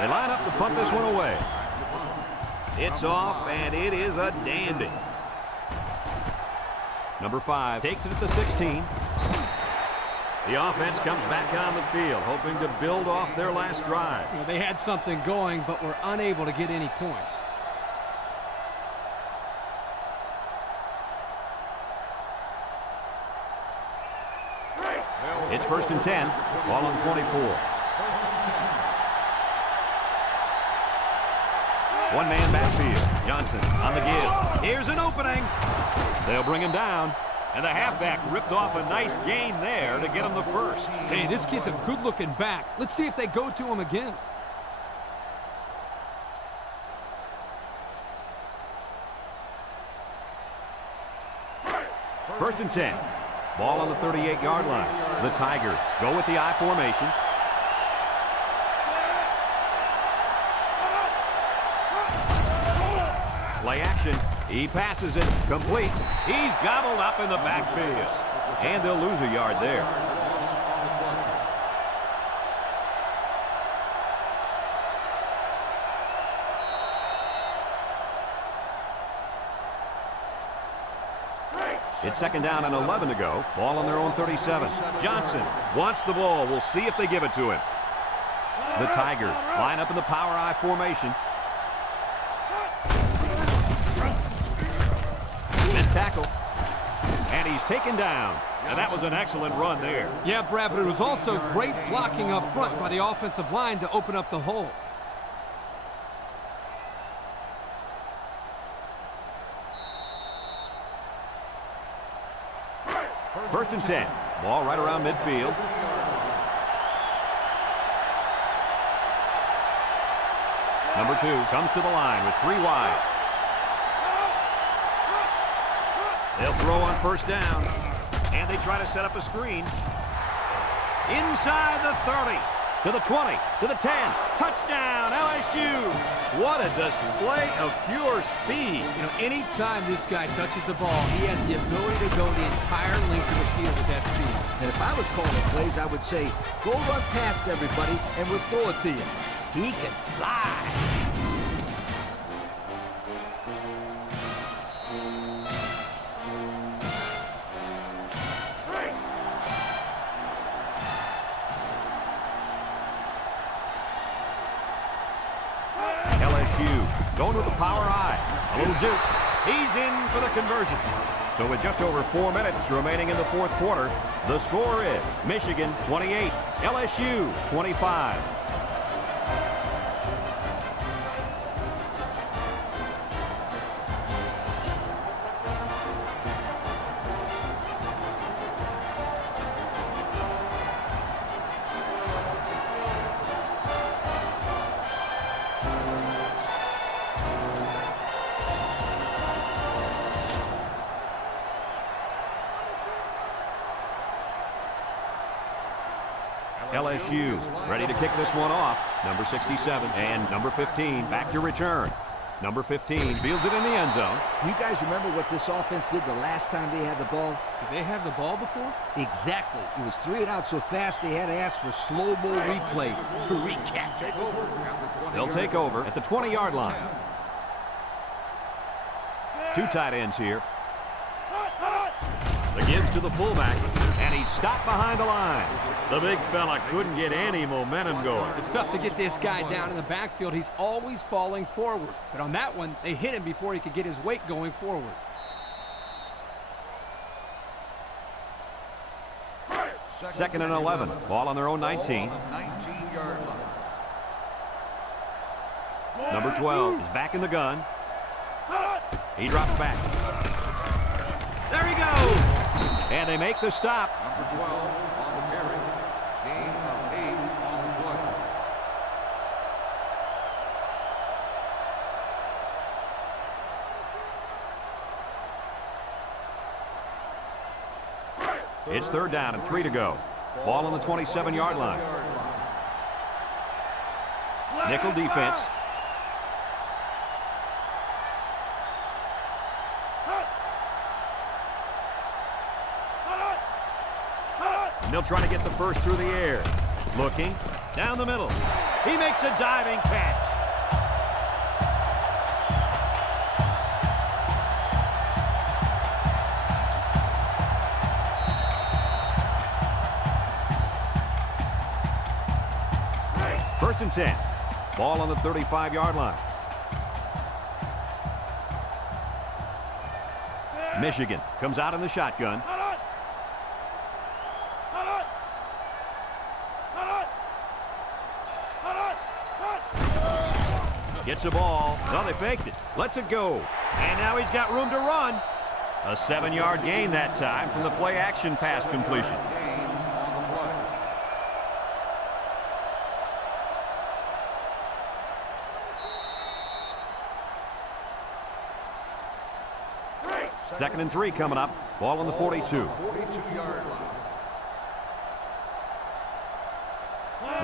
They line up to punt this one away. It's off, and it is a dandy. Number 5 takes it at the 16. The offense comes back on the field, hoping to build off their last drive. You know, they had something going, but were unable to get any points. It's 1st and 10. Ball on the 24. One-man backfield. Johnson on the give. Here's an opening. They'll bring him down. And the halfback ripped off a nice gain there to get him the first. Hey, this kid's a good-looking back. Let's see if they go to him again. First and 10. Ball on the 38-yard line. The Tigers go with the I formation. Play action. He passes it. Complete. He's gobbled up in the backfield. And they'll lose a yard there. It's 2nd down and 11 to go. Ball on their own 37. Johnson wants the ball. We'll see if they give it to him. The Tigers line up in the power I formation. Missed tackle. And he's taken down. And that was an excellent run there. Yeah, Brad, but it was also great blocking up front by the offensive line to open up the hole. First and 10. Ball right around midfield. Number 2 comes to the line with 3 wide. They'll throw on 1st down. And they try to set up a screen. Inside the 30. To the 20. To the 10. Touchdown, LSU. What a display of pure speed. You know, anytime this guy touches the ball, he has the ability to go the entire length of the field with that speed. And if I was calling plays, I would say, go run past everybody and we'll throw it to you. He can fly. LSU going with the power I. A little juke. He's in for the conversion. So with just over 4 minutes remaining in the 4th quarter, the score is Michigan 28, LSU 25. LSU ready to kick this one off. Number 67 and number 15 back to return. Number 15 fields it in the end zone. You guys remember what this offense did the last time they had the ball? Did they have the ball before? Exactly. It was 3 and out so fast they had to ask for slow-mo replay to recap it. They'll take over at the 20-yard line. 2 tight ends here. The gives to the fullback, and he's stopped behind the line. The big fella couldn't get any momentum going. It's tough to get this guy down in the backfield. He's always falling forward. But on that one, they hit him before he could get his weight going forward. Second and 11. Ball on their own 19. 19-yard line. Number 12 is back in the gun. He drops back. There he goes! And they make the stop. Number 12 on the carry. Gain of 8 on the play. It's 3rd down and 3 to go. Ball on the 27-yard line. Nickel defense. And they'll try to get the first through the air. Looking down the middle. He makes a diving catch. First and 10. Ball on the 35-yard line. Michigan comes out in the shotgun. Gets the ball. No, they faked it. Lets it go. And now he's got room to run. A 7-yard gain that time from the play-action pass completion. Gain on the play. 2nd and 3 coming up. Ball on the 42. 42-yard line.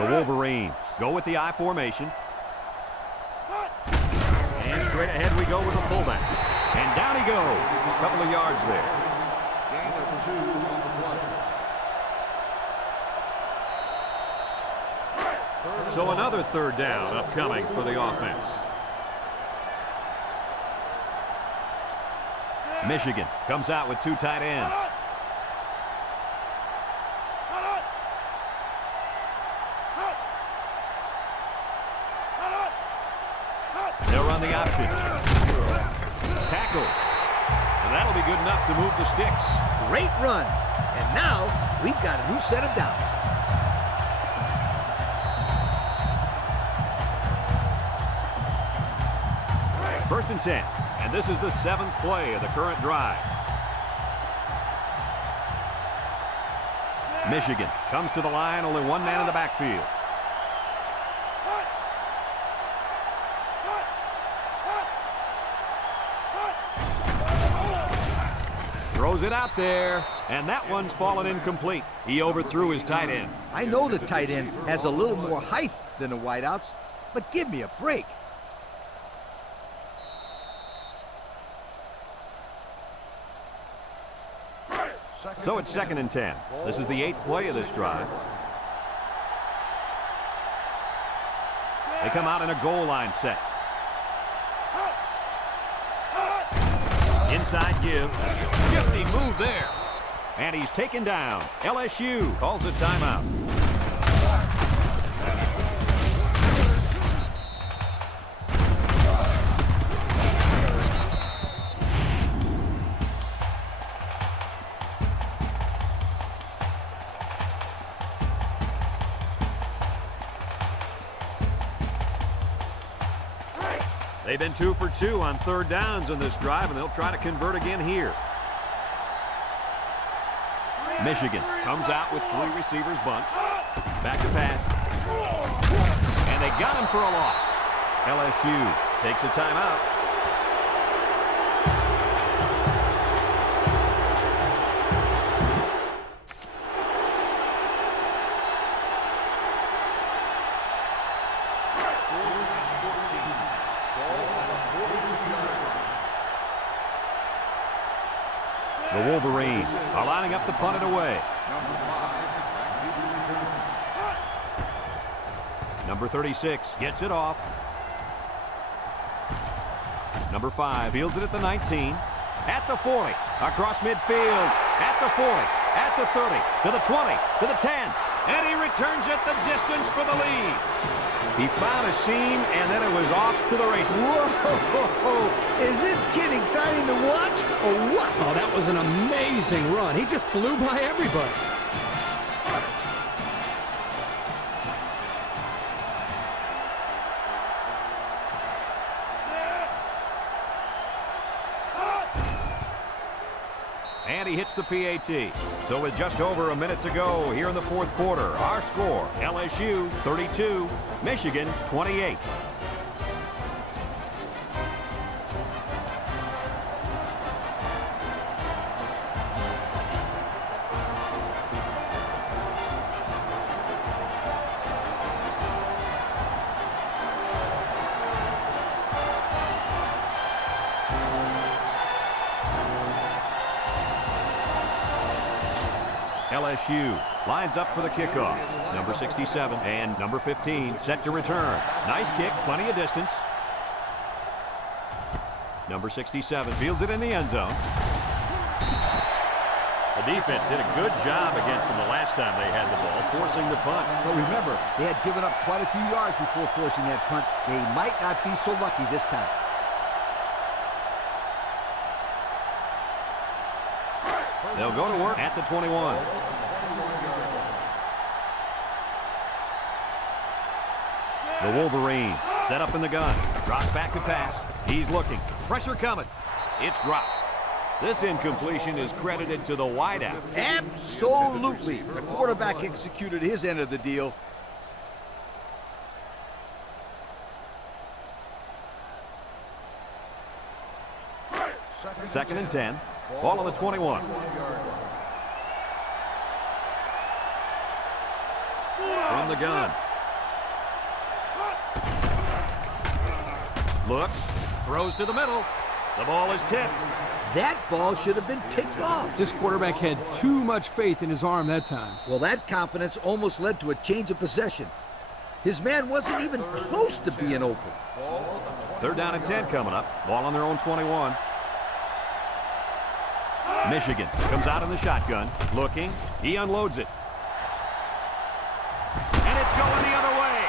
The Wolverines go with the I formation. And straight ahead we go with the fullback. And down he goes. A couple of yards there. Gain of 2 on the play. So another 3rd down upcoming for the offense. Michigan comes out with 2 tight ends. They'll run the option. Tackle. And that'll be good enough to move the sticks. Great run. And now we've got a new set of downs. First and 10. And this is the 7th play of the current drive. Michigan comes to the line, only one man in the backfield. Throws it out there, and that one's fallen incomplete. He overthrew his tight end. I know the tight end has a little more height than the wideouts, but give me a break. So it's 2nd and 10. This is the 8th play of this drive. They come out in a goal line set. Inside give. Shifty move there. And he's taken down. LSU calls a timeout. They've been 2 for 2 on 3rd downs in this drive, and they'll try to convert again here. Michigan comes out with 3 receivers bunched. Back to pass. And they got him for a loss. LSU takes a timeout. The Wolverines are lining up to punt it away. Number 36 gets it off. Number 5 fields it at the 19. At the 40. Across midfield. At the 40. At the 30. To the 20. To the 10. And he returns it the distance for the lead. He found a seam, and then it was off to the races. Whoa! Is this kid exciting to watch, or what? Oh, that was an amazing run. He just flew by everybody. And he hits the PAT. So with just over a minute to go here in the fourth quarter, our score, LSU 32, Michigan 28. LSU lines up for the kickoff. Number 67 and number 15 set to return. Nice kick, plenty of distance. Number 67 fields it in the end zone. The defense did a good job against them the last time they had the ball, forcing the punt. But remember, they had given up quite a few yards before forcing that punt. They might not be so lucky this time. They'll go to work at the 21. The Wolverine set up in the gun. Drops back to pass. He's looking. Pressure coming. It's dropped. This incompletion is credited to the wideout. Absolutely. The quarterback executed his end of the deal. Second and 10. Ball on the 21. From the gun. Looks. Throws to the middle. The ball is tipped. That ball should have been picked off. This quarterback had too much faith in his arm that time. Well, that confidence almost led to a change of possession. His man wasn't even close to being open. Third down and 10 coming up. Ball on their own 21. Michigan comes out in the shotgun. Looking. He unloads it. And it's going the other way.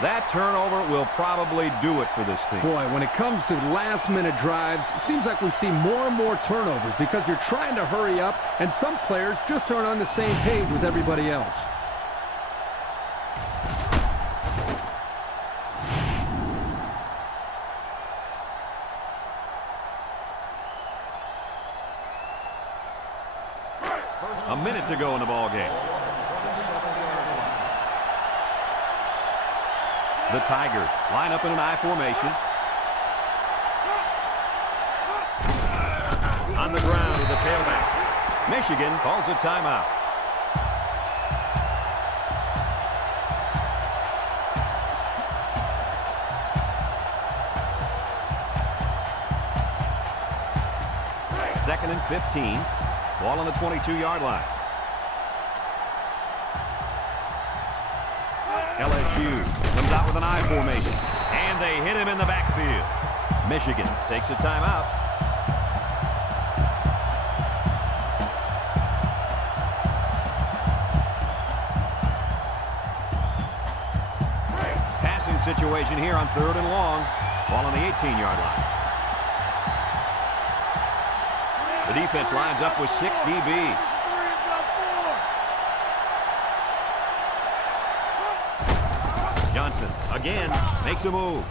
That turnover will probably do it for this team. Boy, when it comes to last-minute drives, it seems like we see more and more turnovers because you're trying to hurry up, and some players just aren't on the same page with everybody else. A minute to go in the ball game. The Tigers line up in an I formation. On the ground with the tailback. Michigan calls a timeout. Second and 15. Ball on the 22-yard line. LSU comes out with an I formation, and they hit him in the backfield. Michigan takes a timeout. Passing situation here on third and long. Ball on the 18-yard line. The defense lines up with 6 DBs. Johnson again makes a move.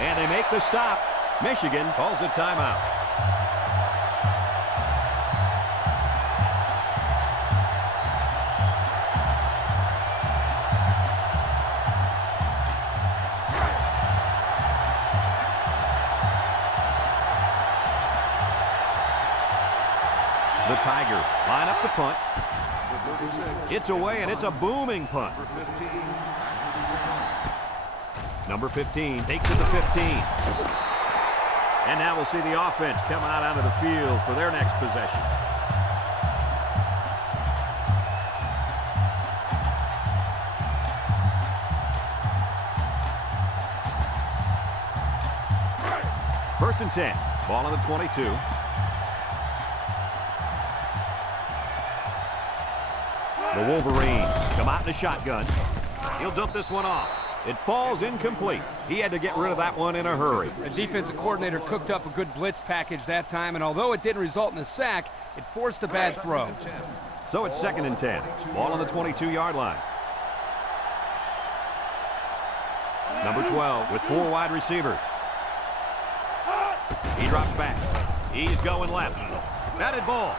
And they make the stop. Michigan calls a timeout. The Tigers line up the punt. It's away, and it's a booming punt. Number 15 takes it to 15. And now we'll see the offense come out onto the field for their next possession. First and 10. Ball on the 22. The Wolverines come out in the shotgun. He'll dump this one off. It falls incomplete. He had to get rid of that one in a hurry. The defensive coordinator cooked up a good blitz package that time, and although it didn't result in a sack, it forced a bad throw. So it's second and 10. Ball on the 22-yard line. Number 12 with 4 wide receivers. He drops back. He's going left. Batted ball.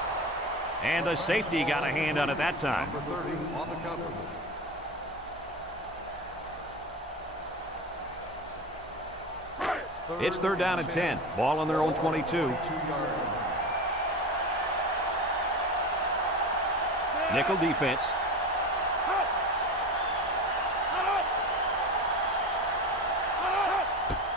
And the safety got a hand on it that time. Number 30 on the cover. It's third down and 10. Ball on their own 22. Nickel defense.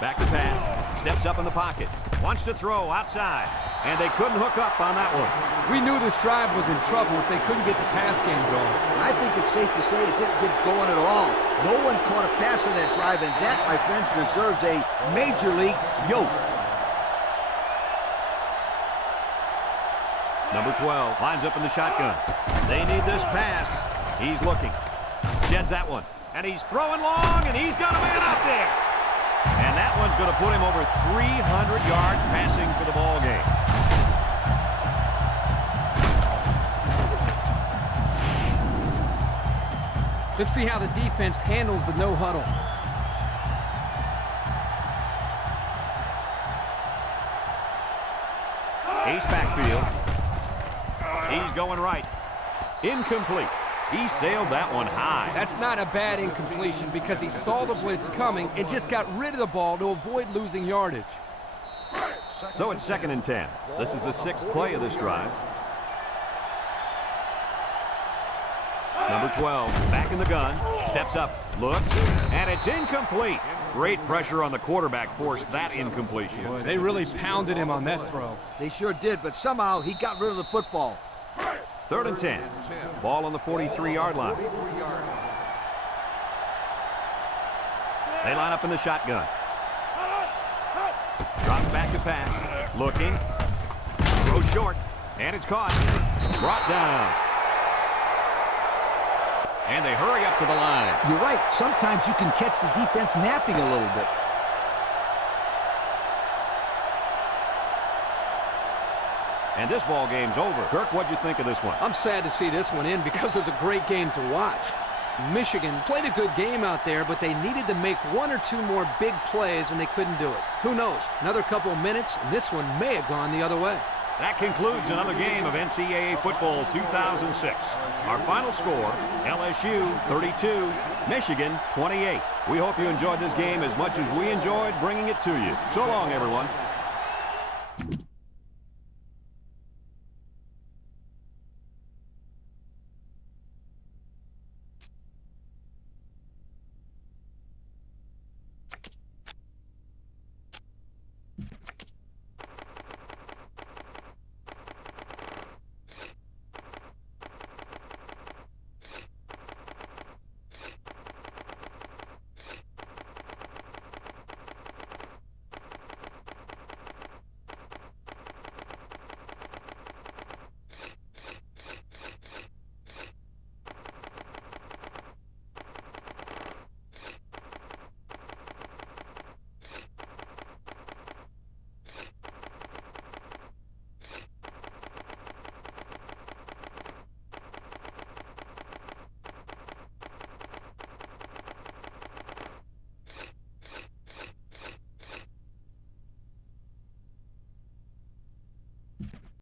Back to pass. Steps up in the pocket. Wants to throw outside. And they couldn't hook up on that one. We knew this drive was in trouble if they couldn't get the pass game going. I think it's safe to say it didn't get going at all. No one caught a pass on that drive, and that, my friends, deserves a major league yoke. Number 12 lines up in the shotgun. They need this pass. He's looking. Sheds that one. And he's throwing long, and he's got a man out there. And that one's going to put him over 300 yards passing for the ball game. Let's see how the defense handles the no huddle. Ace backfield. He's going right. Incomplete. He sailed that one high. That's not a bad incompletion because he saw the blitz coming and just got rid of the ball to avoid losing yardage. So it's second and 10. This is the 6th play of this drive. Number 12 back in the gun. Steps up. Looks. And it's incomplete. Great pressure on the quarterback forced that incompletion. Boy, they really pounded him on that throw. They sure did, but somehow he got rid of the football. Third and 10. Ball on the 43-yard line. They line up in the shotgun. Drops back to pass. Looking. Throws short. And it's caught. Brought down. And they hurry up to the line. You're right. Sometimes you can catch the defense napping a little bit. And this ball game's over. Kirk, what'd you think of this one? I'm sad to see this one in because it was a great game to watch. Michigan played a good game out there, but they needed to make 1 or 2 more big plays, and they couldn't do it. Who knows? Another couple of minutes, and this one may have gone the other way. That concludes another game of NCAA football 2006. Our final score, LSU 32, Michigan 28. We hope you enjoyed this game as much as we enjoyed bringing it to you. So long, everyone.